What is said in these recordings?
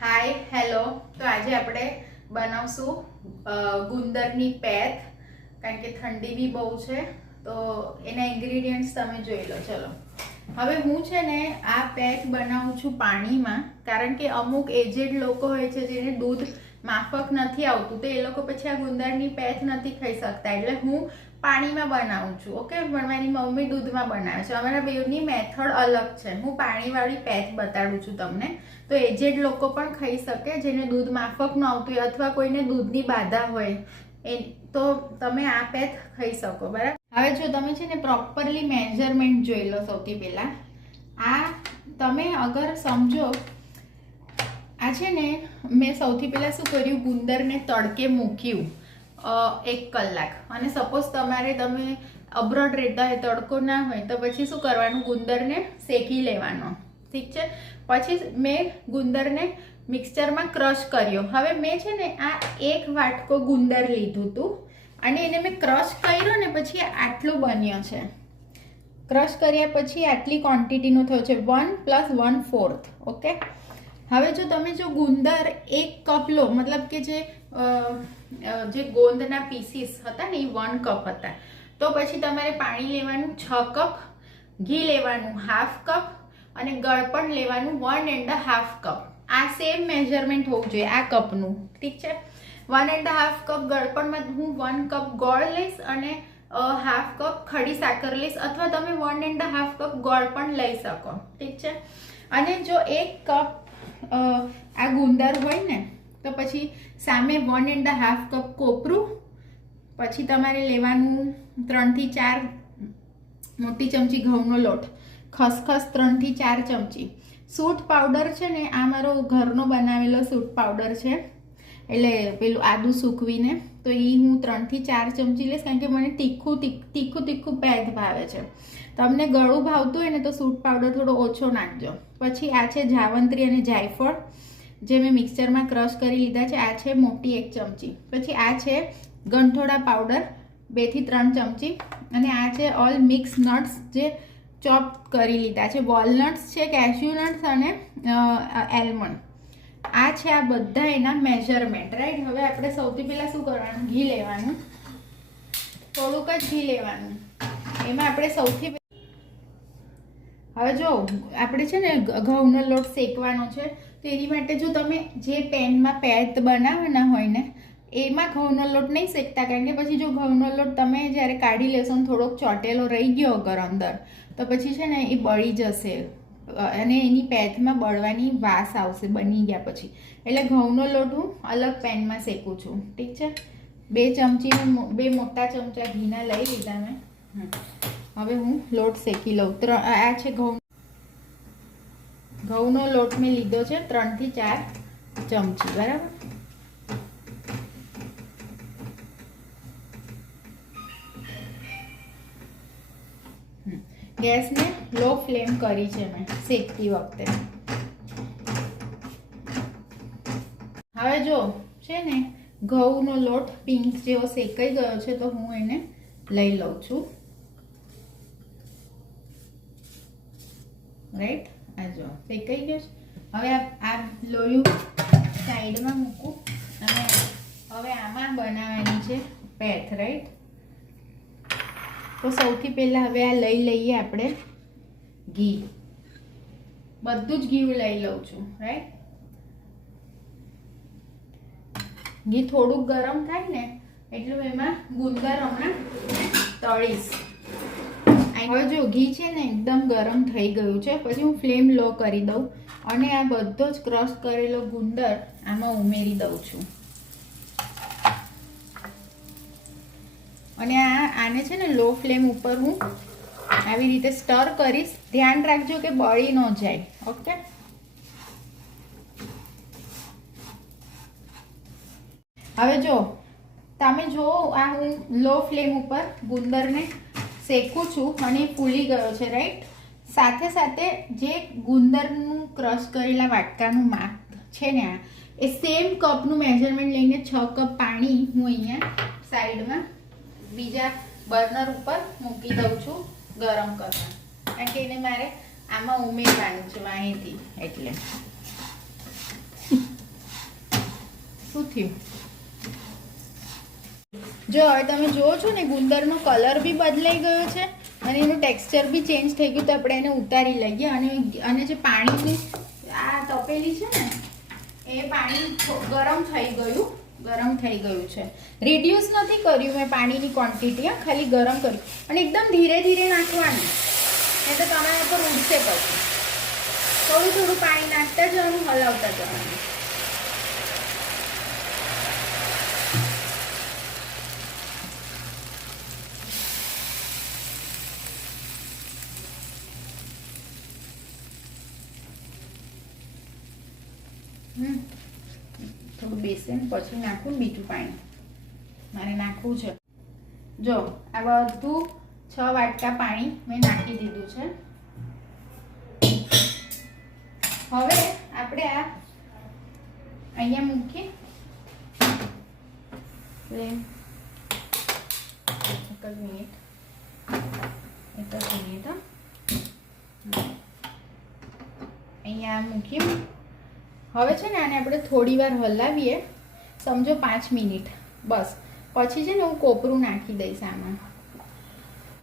Hi hello. તો આજે આપણે બનાવશું ગુંદરની પેથ, કારણ કે ઠંડી બી બહુ છે. તો એના ઇન્ગ્રીડિયન્ટ્સ તમે જોઈ લો. ચલો, હવે હું છે ને આ પેથ બનાવું છું પાણીમાં, કારણ કે અમુક એજેડ લોકો હોય છે જેને દૂધ માફક નથી આવતું, તો એ લોકો પછી આ ગુંદરની પેથ નથી ખાઈ શકતા, એટલે હું પાણીમાં બનાવું છું. ઓકે, પણ મારી મમ્મી દૂધમાં બનાવે છે. અમારા બેવની મેથડ અલગ છે. હું પાણીવાળી પેથ બતાડું છું તમને, તો એજેડ લોકો પણ ખાઈ શકે જેને દૂધ માફક ન આવતું હોય અથવા કોઈને દૂધની બાધા હોય તો તમે આ પેથ ખાઈ શકો. બરાબર. હવે જો તમે છે ને પ્રોપરલી મેઝરમેન્ટ જોઈ લો. સૌથી પહેલા આ તમે અગર સમજો, આ છે ને મેં સૌથી પહેલા શું કર્યું, ગુંદરને તડકે મૂક્યું 1 કલાક. અને સપોઝ તમે અબ્રોડ રહેતા હોય, તડકો ના હોય, તો પછી શું કરવાનું, ગુંદરને શેકી લેવાનો. ઠીક છે. પછી મેં ગુંદરને મિક્સચરમાં ક્રશ કર્યો. હવે મેં છે ને આ 1 વાટકો ગુંદર લીધું હતું અને એને મેં ક્રશ કર્યો ને પછી આટલું બન્યો છે. ક્રશ કર્યા પછી આટલી ક્વોન્ટિટીનો થયો છે, 1 + 1/4. ઓકે. હવે જો તમે ગુંદર 1 કપ લો, મતલબ કે જે ગોંદના પીસીસ હતા ને એ 1 કપ હતા, તો પછી તમારે પાણી લેવાનું 6 કપ, ઘી લેવાનું 1/2 કપ અને ગળપણ લેવાનું 1.5 કપ. આ સેમ મેઝરમેન્ટ હોવું જોઈએ આ કપનું. ઠીક છે. 1.5 કપ ગળપણમાં હું 1 કપ ગોળ લઈશ અને 1/2 કપ ખડી સાકર લઈશ, અથવા તમે 1.5 કપ ગોળ પણ લઈ શકો. ઠીક છે. અને જો 1 કપ આ ગુંદર હોય ને, તો પછી સામે 1.5 કપ કોપરું, પછી તમારે લેવાનું 3 થી 4 મોટી ચમચી ઘઉંનો લોટ, ખસખસ 3 થી 4 ચમચી, સૂંઠ પાવડર છે ને આ મારો ઘરનો બનાવેલો સૂંઠ પાવડર છે, એટલે પેલું આદું સૂકવીને, તો એ હું 3 થી 4 ચમચી લઈશ, કારણ કે મને તીખું પેથ ભાવે છે. તમને ગળું ભાવતું હોય ને તો સૂંઠ પાવડર થોડો ઓછો નાખજો. પછી આ છે જાવંત્રી અને જાયફળ, જે મેં મિક્સચરમાં ક્રશ કરી લીધા છે. આ છે મોટી 1 ચમચી. પછી આ છે ગંઠોડા પાવડર 2 થી 3 ચમચી. અને આ છે ઓલ મિક્સ નટ્સ, જે ચોપ કરી લીધા છે. વોલનટ્સ છે, કેશ્યુ નટ્સ અને એલમંડ. આ છે આ બધા એના મેઝરમેન્ટ. રાઈટ. હવે આપણે સૌથી પહેલાં શું કરવાનું, ઘી લેવાનું, થોડુંક જ ઘી લેવાનું. એમાં આપણે સૌથી હવે જો આપણે છે ને ઘઉંનો લોટ શેકવાનો છે, તો એની માટે જો તમે જે પેનમાં પેથ બનાવવાના હોય ને, એમાં ઘઉંનો લોટ નહીં શેકતા, કારણ કે પછી જો ઘઉંનો લોટ તમે જ્યારે કાઢી લેશો ને થોડોક ચોટેલો રહી ગયો અગર અંદર, તો પછી છે ને એ બળી જશે અને એની પેથમાં બળવાની વાસ આવશે બની ગયા પછી. એટલે ઘઉંનો લોટ હું અલગ પેનમાં શેકું છું. ઠીક છે. 2 ચમચી 2 મોટા ચમચા ઘીના લઈ લીધા મેં. હવે હું લોટ શેકી લઉં. આ છે ઘઉંનો લોટ મેં લીધો છે 3 થી 4 ચમચી. બરાબર. ગેસને લો ફ્લેમ કરી છે મેં શેકતી વખતે. હવે જો છે ને ઘઉંનો લોટ પિંક જેવો શેકાઈ ગયો છે, તો હું એને લઈ લઉં છું. રાઈટ. આ જો શેકાઈ ગયો છે. હવે આ લોયું સાઈડમાં મૂકું અને હવે આમાં બનાવવાની છે પેથ. રાઈટ. તો સૌથી પહેલાં હવે આ લઈ લઈએ આપણે ઘી. બધું જ ઘી લઈ લઉં છું. રાઈટ. ઘી થોડુંક ગરમ થાય ને એટલું એમાં ગુંદર હમણાં તળીશ. હવે જો ઘી છે ને એકદમ ગરમ થઈ ગયું છે, પછી હું ફ્લેમ લો કરી દઉં અને આ બધો જ ક્રશ કરેલો ગુંદર આમાં ઉમેરી દઉં છું. અને આને છે ને લો ફ્લેમ ઉપર હું આવી રીતે સ્ટર કરીશ. ધ્યાન રાખજો કે બળી ન જાય. ઓકે. હવે જો તમે જુઓ, આ હું લો ફ્લેમ ઉપર ગુંદરને શેકું છું અને ફૂલી ગયો છે. રાઈટ. સાથે સાથે જે ગુંદરનું ક્રશ કરેલા વાટકાનું માપ છે ને, એ સેમ કપનું મેઝરમેન્ટ લઈને 6 કપ પાણી હું અહીંયા સાઈડમાં બીજા બર્નર ઉપર મૂકી દઉં છું ગરમ કરવા, કારણ કે એને મારે આમાં ઉમેરવાનું છે અહીંથી. એટલે શું થયું? જો હવે તમે જુઓ છો ને ગુંદરનો કલર બી બદલાઈ ગયો છે અને એનું ટેક્સચર બી ચેન્જ થઈ ગયું. તો આપણે એને ઉતારી લઈએ અને જે પાણીની આ તપેલી છે ને એ પાણી ગરમ થઈ ગયું છે. રિડ્યુસ નથી કર્યું મેં પાણીની ક્વોન્ટિટી, ખાલી ગરમ કર્યું અને એકદમ ધીરે ધીરે નાખવાનું, નહીં તો તમારા પર ઉડશે. પછી થોડું થોડું પાણી નાખતા જવાનું, હલાવતા જવાનું. થોડું બેસન પછી નાખું બીજું પાણી મારે નાખવું છે. જો આ બધું 6 વાટકા પાણી મેં નાખી દીધું છે. હવે આપણે આ અહીંયા મૂકીએ. એક જ મિનિટ. અહીંયા મૂકીએ. હવે છે ને આને આપણે થોડી વાર હલાવીએ, સમજો 5 મિનિટ બસ. પછી છે ને હું કોપરું નાખી દઈશ આમાં.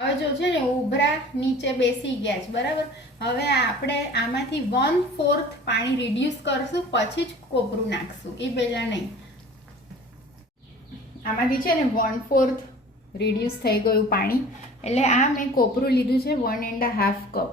હવે જો છે ને ઉભરા નીચે બેસી ગયા છે, બરાબર. હવે આપણે આમાંથી 1/4 પાણી રિડ્યુસ કરશું, પછી જ કોપરું નાખશું, એ પહેલાં નહીં. આમાંથી છે ને 1/4 રિડ્યુસ થઈ ગયું પાણી, એટલે આ મેં કોપરું લીધું છે 1.5 કપ.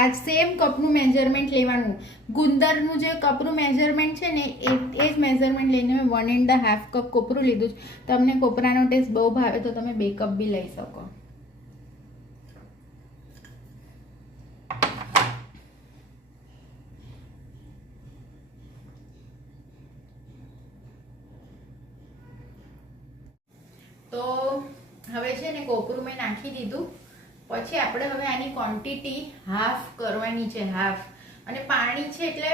આ સેમ કપનું મેજરમેન્ટ લેવાનું. ગુંદરનું જે કપનું મેજરમેન્ટ છે ને એ જ મેજરમેન્ટ લઈને મેં 1.5 કપ કોપરું લીધું છે. તમને કોપરાનો ટેસ્ટ બહુ ભાવે તો તમે 2 કપ બી લઈ શકો. તો હવે છે ને કોપરું મેં નાખી દીધું. પછી આપણે હવે આની ક્વોન્ટિટી હાફ કરવાની છે, હાફ. અને પાણી છે એટલે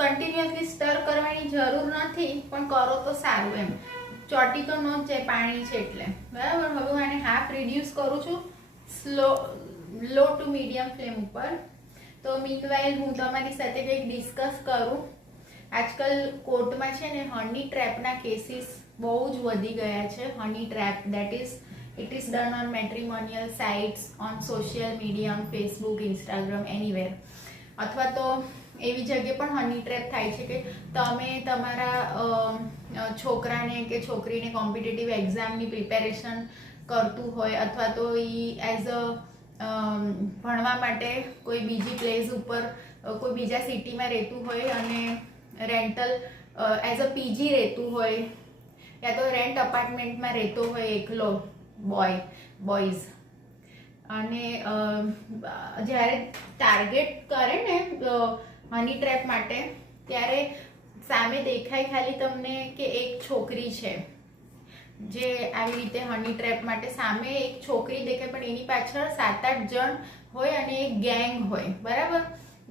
કન્ટિન્યુઅસલી સ્ટર કરવાની જરૂર નથી, પણ કરો તો સારું એમ. ચોટી તો ન જ જાય, પાણી છે એટલે, બરાબર. હવે હું આને હાફ રિડ્યુસ કરું છું લો ટુ મીડિયમ ફ્લેમ ઉપર. તો મીનવાઇલ હું તમારી સાથે કંઈક ડિસ્કસ કરું. આજકાલ કોર્ટમાં છે ને હની ટ્રેપના કેસીસ બહુ જ વધી ગયા છે. હની trap, that is it is done on matrimonial sites, on social media, on Facebook, Instagram, anywhere. અથવા તો એવી જગ્યાએ પણ હની ટ્રેપ થાય છે કે તમે તમારા છોકરાને કે છોકરીને કોમ્પિટિટિવ એક્ઝામની પ્રિપેરેશન કરતું હોય, અથવા તો એ એઝ અ ભણવા માટે કોઈ બીજી પ્લેસ ઉપર કોઈ બીજા સિટીમાં રહેતું હોય અને રેન્ટલ એઝ અ પીજી રહેતું હોય, યા તો રેન્ટ અપાર્ટમેન્ટમાં રહેતો હોય એકલો બોયઝ, અને જ્યારે ટાર્ગેટ કરે ને હની ટ્રેપ માટે, ત્યારે સામે દેખાય ખાલી તમને કે એક છોકરી છે જે આવી રીતે હની ટ્રેપ માટે સામે એક છોકરી દેખાય, પણ એની પાછળ 7-8 જણ હોય અને એક ગેંગ હોય, બરાબર.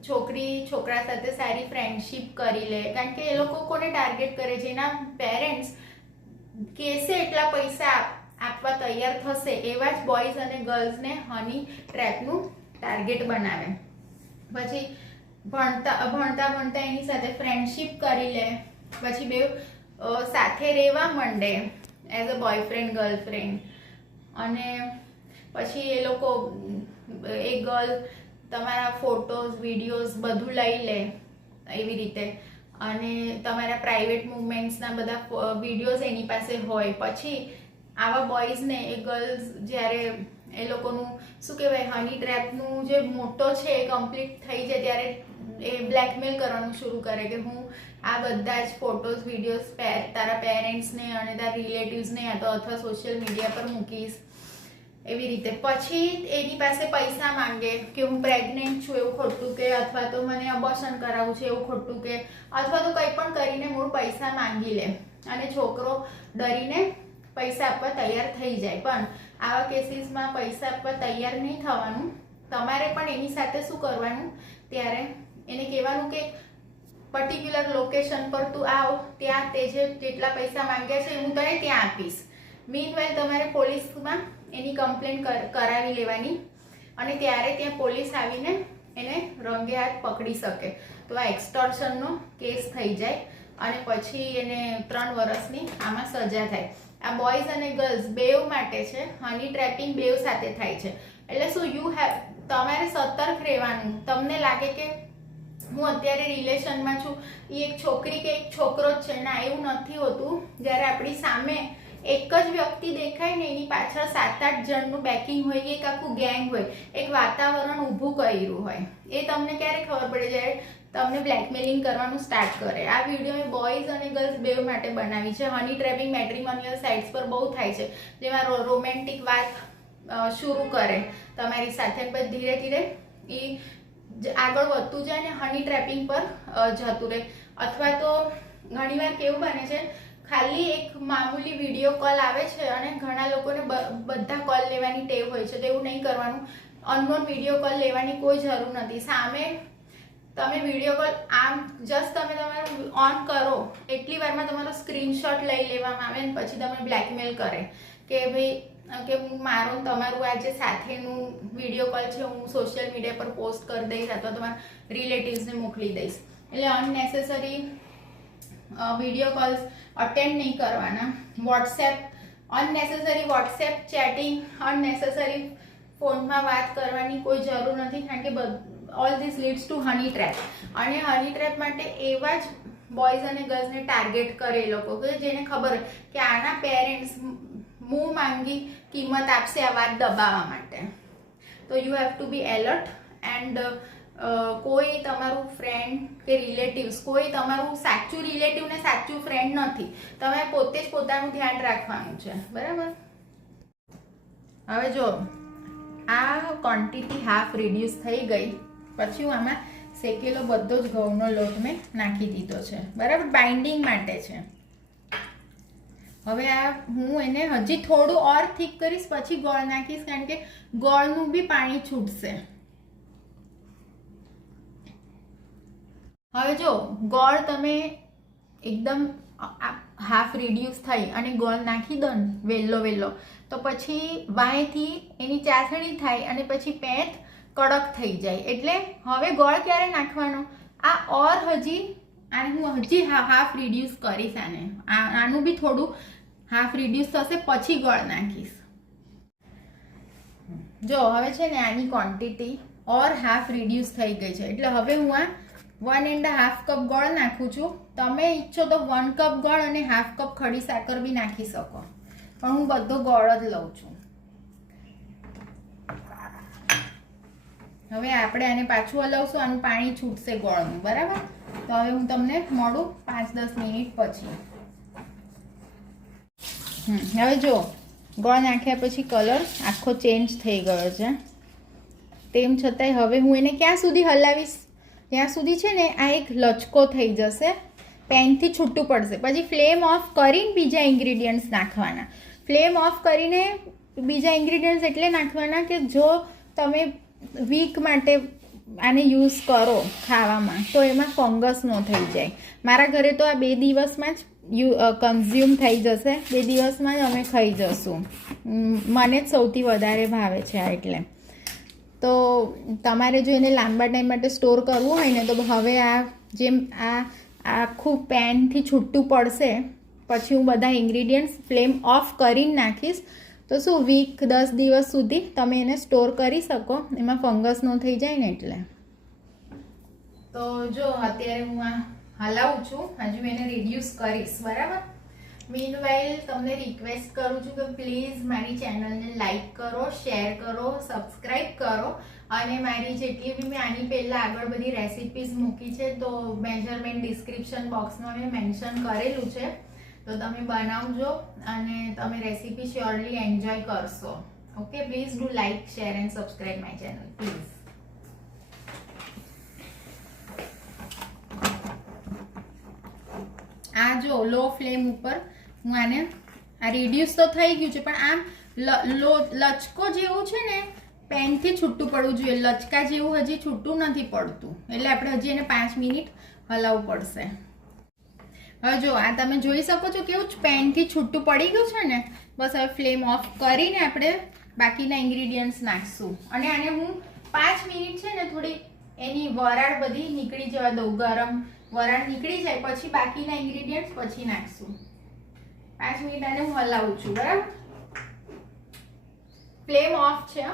છોકરી છોકરા સાથે સારી ફ્રેન્ડશિપ કરી લે, કારણ કે એ લોકો કોને ટાર્ગેટ કરે છે, એના પેરેન્ટ્સ કહેશે એટલા પૈસા આપવા તૈયાર થશે એવા જ બોયઝ અને ગર્લ્સને હની ટ્રેપનું ટાર્ગેટ બનાવે. પછી ભણતા એની સાથે ફ્રેન્ડશિપ કરી લે, પછી બે સાથે રહેવા માંડે એઝ અ બોયફ્રેન્ડ ગર્લફ્રેન્ડ, અને પછી એ લોકો એ ગર્લ તમારા ફોટોઝ વિડીયોઝ બધું લઈ લે એવી રીતે, અને તમારા પ્રાઇવેટ મુવમેન્ટ્સના બધા વિડીયોઝ એની પાસે હોય. પછી આવા બોયઝને એ ગર્લ્સ જ્યારે એ લોકોનું શું કહેવાય હની ટ્રેપનું જે મોટો છે એ કમ્પ્લીટ થઈ જાય ત્યારે એ બ્લેકમેલ કરવાનું શરૂ કરે કે હું આ બધા જ ફોટોઝ વિડીયોઝ તારા પેરેન્ટ્સને અને તારા રિલેટિવ્સને અથવા સોશિયલ મીડિયા પર મૂકીશ એવી રીતે. પછી એની પાસે પૈસા માંગે કે હું પ્રેગ્નેન્ટ છું એવું ખોટું કે, અથવા તો મને અબોર્શન કરાવવું છે એવું ખોટું કે, અથવા તો કંઈ પણ કરીને મૂળ પૈસા માંગી લે અને છોકરો ડરીને પૈસા આપવા તૈયાર થઈ જાય. પણ આવા કેસીસમાં પૈસા આપવા તૈયાર નહીં થવાનું. તમારે પણ એની સાથે શું કરવાનું, ત્યારે એને કહેવાનું કે પર્ટિક્યુલર લોકેશન પર તું આવ, ત્યાં તે જેટલા પૈસા માંગ્યા છે હું તને ત્યાં આપીશ. મીનવાઇલ તમારે પોલીસમાં એની કમ્પ્લેન કરાવી લેવાની, અને ત્યારે ત્યાં પોલીસ આવીને એને રંગે હાથ પકડી શકે. તો આ એક્સટોર્શનનો કેસ થઈ જાય. અને પછી એને 3 વર્ષની આમાં સજા થાય. આ બોયઝ અને ગર્લ્સ બેવ માટે છે. હની ટ્રેપિંગ બેવ સાથે થાય છે. એટલે શું તમારે સતર્ક રહેવાનું. તમને લાગે કે હું અત્યારે રિલેશનમાં છું, એ એક છોકરી કે એક છોકરો જ છે, ના એવું નથી હોતું. જ્યારે આપણી સામે એક જ વ્યક્તિ દેખાય ને એની પાછળ 7-8 જણનું બેકિંગ હોય, એક આખું ગેંગ હોય, એક વાતાવરણ ઊભું કર્યું હોય. એ તમને ક્યારે ખબર પડે? જ્યારે તમને બ્લેકમેલિંગ કરવાનું સ્ટાર્ટ કરે. આ વિડીયો મેં બોયઝ અને ગર્લ્સ બેવ માટે બનાવી છે. હની ટ્રેપિંગ મેટ્રિમોનિયલ સાઇટ્સ પર બહુ થાય છે, જેમાં રોમેન્ટિક વાત શરૂ કરે તમારી સાથે, પછી ધીરે ધીરે એ આગળ વધતું જાય ને હની ટ્રેપિંગ પર જતું રહે. અથવા તો ઘણીવાર કેવું બને છે, ખાલી એક મામૂલી વિડીયો કોલ આવે છે અને ઘણા લોકોને બધા કોલ લેવાની ટેવ હોય છે. તો એવું નહીં કરવાનું. અનનોન વિડીયો કોલ લેવાની કોઈ જરૂર નથી. સામે તમે વિડીયો કોલ આમ જસ્ટ તમે તમારું ઓન કરો એટલી વારમાં તમારો સ્ક્રીનશોટ લઈ લેવામાં આવે ને પછી તમે બ્લેકમેલ કરે કે ભાઈ કે હું મારું તમારું આ જે સાથેનું વિડીયો કોલ છે હું સોશિયલ મીડિયા પર પોસ્ટ કરી દઈશ અથવા તમારા રિલેટિવ્સને મોકલી દઈશ. એટલે અનનેસેસરી વિડીયો કોલ્સ અટેન્ડ નહીં કરવાના. અનનેસેસરી વોટ્સએપ ચેટિંગ, અનનેસેસરી ફોનમાં વાત કરવાની કોઈ જરૂર નથી, કારણ કે all this leads two honey trap. અને હની ટ્રેપ માટે એવા જ બોયઝ અને ગર્લ્સને ટાર્ગેટ કરે એ લોકો કે જેને ખબર હોય કે આના પેરેન્ટ્સ મું માંગી કિંમત આપશે આ વાત દબાવવા માટે. તો you have to be alert. And કોઈ તમારું ફ્રેન્ડ કે રિલેટિવ્સ, કોઈ તમારું સાચું રિલેટિવ ને સાચું ફ્રેન્ડ નથી. તમે પોતે જ પોતાનું ધ્યાન રાખવાનું છે, બરાબર? હવે જો આ ક્વોન્ટિટી હાફ રિડ્યુસ થઈ ગઈ પછી હું આમાં શેકેલો બધો જ ઘઉંનો લોટ મેં નાખી દીધો છે, બરાબર? બાઇન્ડિંગ માટે છે. હવે આ હું એને હજી થોડું ઓર થીક કરીશ, પછી ગોળ નાખીશ, કારણ કે ગોળનું બી પાણી છૂટશે. હવે જો ગોળ તમે એકદમ હાફ રિડ્યુસ થઈ અને ગોળ નાખી દો ને વેલ્લો તો પછી વાંયથી એની ચાસણી થાય અને પછી પેટ કડક થઈ જાય. એટલે હવે ગોળ ક્યારે નાખવાનો? આ ઓર આને હું હજી હાફ રિડ્યુસ કરીશ. આનું બી થોડું હાફ રિડ્યુસ થશે પછી ગોળ નાખીશ. જો હવે છે ને આની ક્વોન્ટિટી ઓર હાફ રિડ્યુસ થઈ ગઈ છે. એટલે હવે હું આ 1.5 કપ ગોળ નાખું છું. તમે ઈચ્છો તો 1 કપ ગોળ અને હાફ કપ ખડી સાકર બી નાખી શકો, પણ હું બધો ગોળ જ લઉં છું. હવે આપણે આને પાછું હલાવશું, આનું પાણી છૂટશે ગોળનું, બરાબર? તો હવે હું તમને મળું 5-10 મિનિટ પછી. હવે જો ગોળ નાખ્યા પછી કલર આખો ચેન્જ થઈ ગયો છે. તેમ છતાંય હવે હું એને ક્યાં સુધી હલાવીશ? ત્યાં સુધી છે ને આ એક લચકો થઈ જશે, પેનથી છૂટું પડશે. પછી ફ્લેમ ઓફ કરીને બીજા ઇન્ગ્રીડિયન્ટ્સ નાખવાના. ફ્લેમ ઓફ કરીને બીજા ઇન્ગ્રીડિયન્ટ્સ એટલે નાખવાના કે જો તમે વીક માટે આને યુઝ કરો ખાવામાં તો એમાં ફંગસ ન થઈ જાય. મારા ઘરે તો આ 2 દિવસમાં જ કન્ઝ્યુમ થઈ જશે. 2 દિવસમાં જ અમે ખાઈ જશું. મને જ સૌથી વધારે ભાવે છે આ. એટલે તો તમારે જો એને લાંબા ટાઈમ માટે સ્ટોર કરવું હોય ને તો હવે આ જેમ આ આખું પેનથી છૂટું પડશે પછી હું બધા ઇન્ગ્રીડિયન્ટ્સ ફ્લેમ ઓફ કરીને નાખીશ. તો શું વીક 10 દિવસ સુધી તમે એને સ્ટોર કરી શકો, એમાં ફંગસ ન થઈ જાય ને એટલે. તો જો અત્યારે હું આ હલાવું છું, હજુ એને રિડ્યુસ કરીશ, બરાબર? મીનવાઇલ તમને રિક્વેસ્ટ કરું છું કે પ્લીઝ મારી ચેનલને લાઈક કરો, શેર કરો, સબસ્ક્રાઈબ કરો. અને મારી જેટલી બી મેં આની પહેલાં આગળ બધી રેસિપીઝ મૂકી છે તો મેજરમેન્ટ ડિસ્ક્રિપ્શન બોક્સમાં મેં મેન્શન કરેલું છે. તો તમે બનાવજો અને તમે રેસીપી શ્યોરલી એન્જોય કરશો. Okay, please do like, share and subscribe my channel please. આ જો લો ફ્લેમ ઉપર હું આને આ રિડ્યુસ તો થઈ ગયું છે પણ આમ લચકો જેવું છે ને પેનથી છૂટું પડવું જોઈએ. લચકા જેવું હજી છૂટું નથી પડતું, એટલે આપણે હજી એને 5 મિનિટ હલાવવું પડશે. હવે જો આ તમે જોઈ શકો છો કેવું પેનથી છૂટું પડી ગયું છે ને. બસ હવે ફ્લેમ ઓફ કરીને આપણે બાકીના ઇન્ગ્રીડિયન્ટ્સ નાખશું અને આને હું 5 મિનિટ છે ને થોડી એની વરાળ બધી નીકળી જવા દઉં, ગરમ વરાળ નીકળી જાય પછી બાકીના ઇન્ગ્રેડિયન્ટ્સ પછી નાખશું. 5 મિનિટ આને હું હલાવું છું. બરાબર, ફ્લેમ ઓફ છે.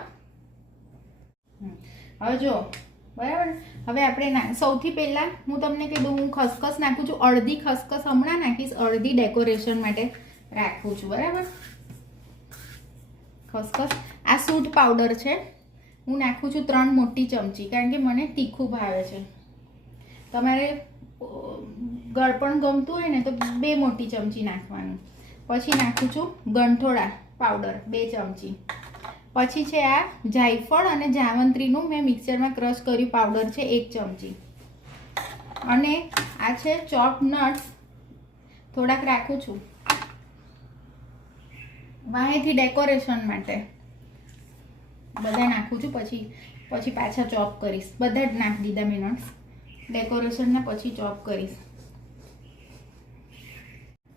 હવે જો બરાબર, હવે આપણે સૌથી પહેલાં હું તમને કીધું હું ખસખસ નાખું છું. અડધી ખસખસ હમણાં નાખીશ, અડધી ડેકોરેશન માટે રાખું છું. બરાબર, ખસખસ આ સૂંઠ પાવડર છે, હું નાખું છું 3 મોટી ચમચી, કારણ કે મને તીખું ભાવે છે. તમારે ગળપણ ગમતું હોય ને તો 2 મોટી ચમચી નાખવાનું. પછી નાખું છું ગંઠોડા પાવડર 2 ચમચી. પછી છે આ જાયફળ અને જાવંત્રીનું મેં મિક્સરમાં ક્રશ કર્યું પાવડર છે 1 ચમચી. અને આ છે ચોપ નટ્સ થોડાક રાખું છું વાહેથી ડેકોરેશન માટે. બધા નાખું છું, પછી પાછા ચોપ કરીશ. બધા જ નાખી દીધા મેં નટ્સ ડેકોરેશનના, પછી ચોપ કરીશ.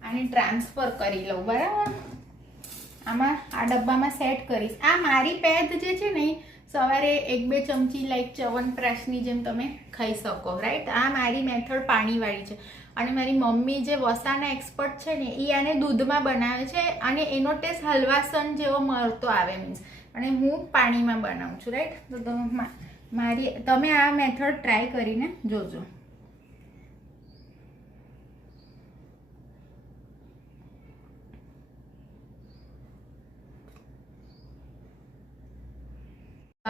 આને ટ્રાન્સફર કરી લઉં. બરાબર, આમાં આ ડબ્બામાં સેટ કરીશ. આ મારી પેદ જે છે ને સવારે 1-2 ચમચી લાઈક ચ્યવનપ્રાશની જેમ તમે ખાઈ શકો. રાઈટ, આ મારી મેથડ પાણીવાળી છે. અને મારી મમ્મી જે વસાના એક્સપર્ટ છે ને એ આને દૂધમાં બનાવે છે અને એનો ટેસ્ટ હલવાસન જેવો મળતો આવે મીન્સ. અને હું પાણીમાં બનાવું છું. રાઈટ, તો તમે આ મેથડ ટ્રાય કરીને જોજો.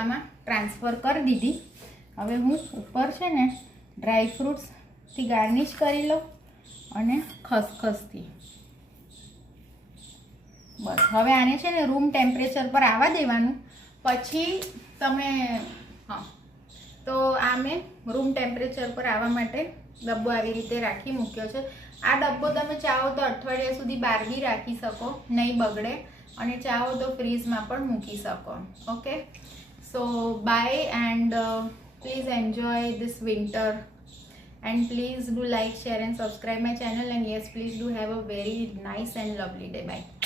આમાં ટ્રાન્સફર કરી દીધી. હવે હું ઉપર છે ને ડ્રાય ફ્રૂટ્સથી ગાર્નિશ કરી લઉં અને ખસખસથી. બસ, હવે આને છે ને રૂમ ટેમ્પરેચર પર આવવા દેવાનું. પછી તમે તો આ મેં રૂમ ટેમ્પરેચર પર આવવા માટે ડબ્બો આવી રીતે રાખી મૂક્યો છે. આ ડબ્બો તમે ચાહો તો અઠવાડિયા સુધી બહાર બી રાખી શકો, નહીં બગડે. અને ચાહો તો ફ્રીઝમાં પણ મૂકી શકો. Okay, so bye and please enjoy this winter and please do like, share and subscribe my channel, and yes, please do have a very nice and lovely day. Bye.